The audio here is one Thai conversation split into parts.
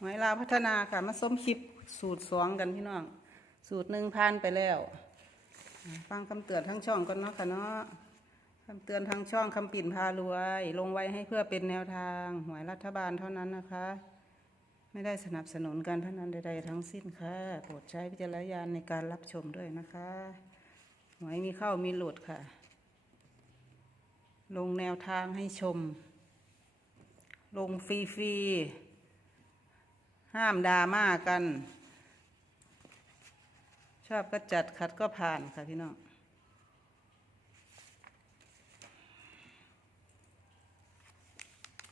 หอยลาวพัฒนาค่ะมาส้มคลิปสูตรสองกันพี่น้อง สูตรหนึ่งผ่านไปแล้ว ฟังคำเตือนทั้งช่องกันเนาะค่ะเนาะคำเตือนทางช่องคำปิ่นพารวย ลงไว้ให้เพื่อเป็นแนวทาง หวยรัฐบาลเท่านั้นนะคะ ไม่ได้สนับสนุนการพนันใด ๆ ทั้งสิ้นค่ะ โปรดใช้วิจารณญาณในการรับชมด้วยนะคะ หวยมีเข้ามีหลุดค่ะ ลงแนวทางให้ชม ลงฟรีๆ ห้ามดราม่ากัน ชอบก็จัดขัดก็ผ่านค่ะพี่น้อง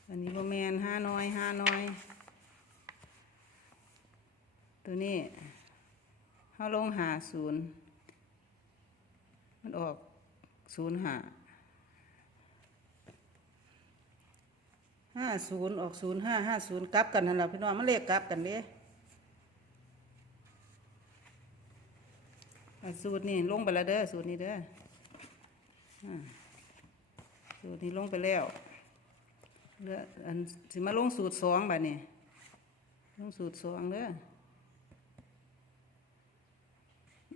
อันนี้โบแมนห้าน้อยห้าน้อย ตัวนี้เขาลงหาศูนย์มันออกศูนย์หา ห้าศูนย์ออกศูนย์ห้าห้าศูนย์กลับกันนั่นแหละพี่น้องมันเลขกลับกันเด้สูตรนี่ลงไปแล้วเด้อสูตรนี้เด้อสูตรนี้ลงไปแล้วเลืออันสิมาลงสูตรสองบัดนี้ลงสูตรสองเด้อ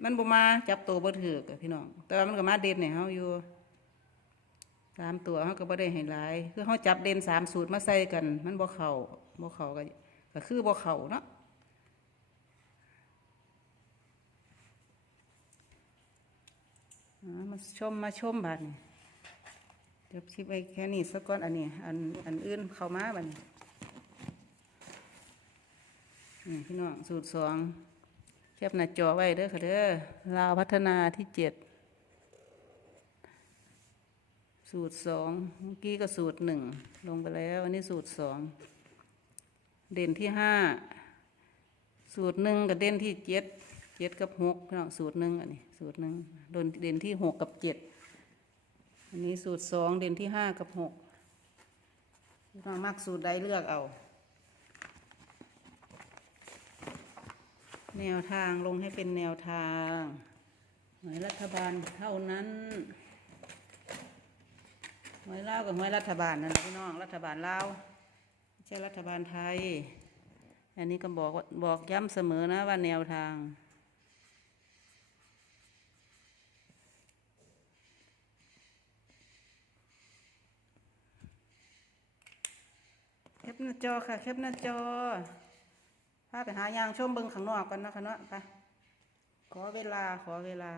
มันบ่มาจับตัวบ่ถือกอะพี่น้องแต่ว่ามันก็มาเด่นให้เฮาอยู่ สามตัวเขาก็บ่ได้ให้หลายคือเขาจับเด่นสามสูตรมาใส่กัน มันบ่เข่าบ่เข่าก็ก็คือบ่เข่าเนาะมาชมมาชมบัดนี้เดี๋ยวคลิปไว้แค่นี้สักก่อนอันนี้ อันอันอื่นเข้ามาบัดนี้นี่พี่น้องสูตรสองแคปหน้าจอไว้เด้อค่ะเด้อลาวพัฒนาที่เจ็ด สูตรสองเมื่อกี้ก็สูตรหนึ่งลงไปแล้วอันนี้สูตรสองเด่นที่ห้าสูตรหนึ่งกับเด่นที่เจ็ดเจ็ดกับหกพี่น้องสูตรหนึ่งอันนี้สูตรหนึ่งโดนเด่นที่หกกับเจ็ดอันนี้สูตรสองเด่นที่ห้ากับหกพี่น้องมักสูตรใดเลือกเอา แนวทางลงให้เป็นแนวทางหน่วยรัฐบาลเท่านั้น หวยลาวกับหวยรัฐบาลนั่นแหละพี่น้องรัฐบาลลาวไม่ใช่รัฐบาลไทย อันนี้ก็บอกบอกย้ำเสมอนะว่าแนวทางแคปหน้าจอค่ะแคปหน้าจอพาไปหายางชมเบิงข้างนอกกันนะคะเนาะไปขอเวลาขอเวลา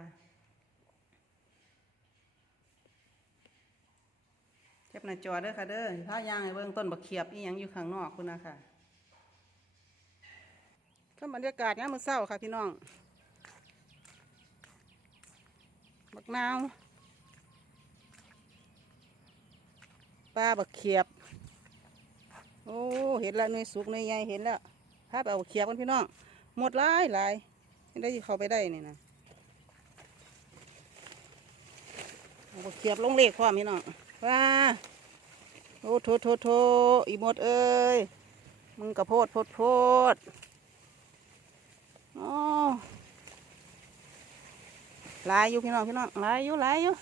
แคปหน้าจอเด้อค่ะเด้อถ้ายางให้เบิ่งต้นบักเขียบอีหยังอยู่ข้างนอกคุณนะค่ะก็บรรยากาศยามมื้อเช้าค่ะพี่น้องบักนาวปลาบักเขียบ โอ้เห็นแล้วหน่วยสุกหน่วยใหญ่เห็นแล้วพาไปเอาบักเขียบกันพี่น้องหมดหลายหลายไม่ได้เข้าไปได้นี่นะเอาบักเขียบลงเลขความพี่น้อง ว้าโอ้โทโทโทอีหมดเอ้ย มึงกระโพดโพดโพดอ๋อหลายอยู่พี่น้องพี่น้องลายอยู่ลายอยู่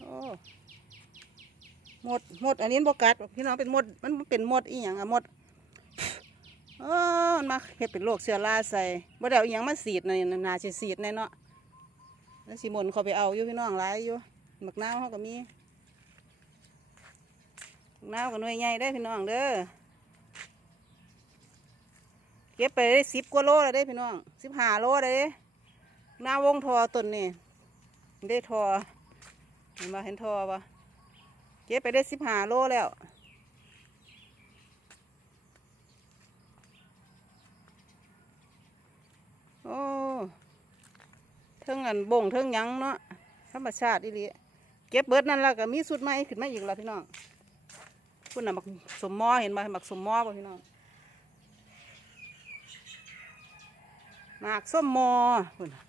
โอ้หมดหมดอันนี้บกัดพี่น้องเป็นหมดมันเป็นหมดอีหยังอะหมด เออมันมาเฮ็ดเป็นโรคเชื้อราใส่บ่ได้เอาอิหยังมาสีดนี่น่าสิสีดแน่เนาะแล้วสิหมนเขาไปเอาอยู่พี่น้องหลายอยู่หมักนาวเขาก็มีหมักนาวก็หน่วยใหญ่ได้อพี่น้องเด้อเก็บไปได้สิบกว่าโลแล้วได้พี่น้องสิบห้าโลเลยหน้าวงทอต้นนี่ได้ทอเห็นบ่เห็นทอปะเก็บไปได้สิบห้าโลแล้ว โอ้เทิงอันบ่งเทิงยังเนาะธรรมชาติอีหลีเก็บเบิดนั่นแล้วก็มีสุดใหม่ขึ้นมาอีกแล้วพี่น้องคุณน่ะมักสมมอเห็นไหมมักสมมอป่ะพี่น้องหมากส้มมอคุณน่ะ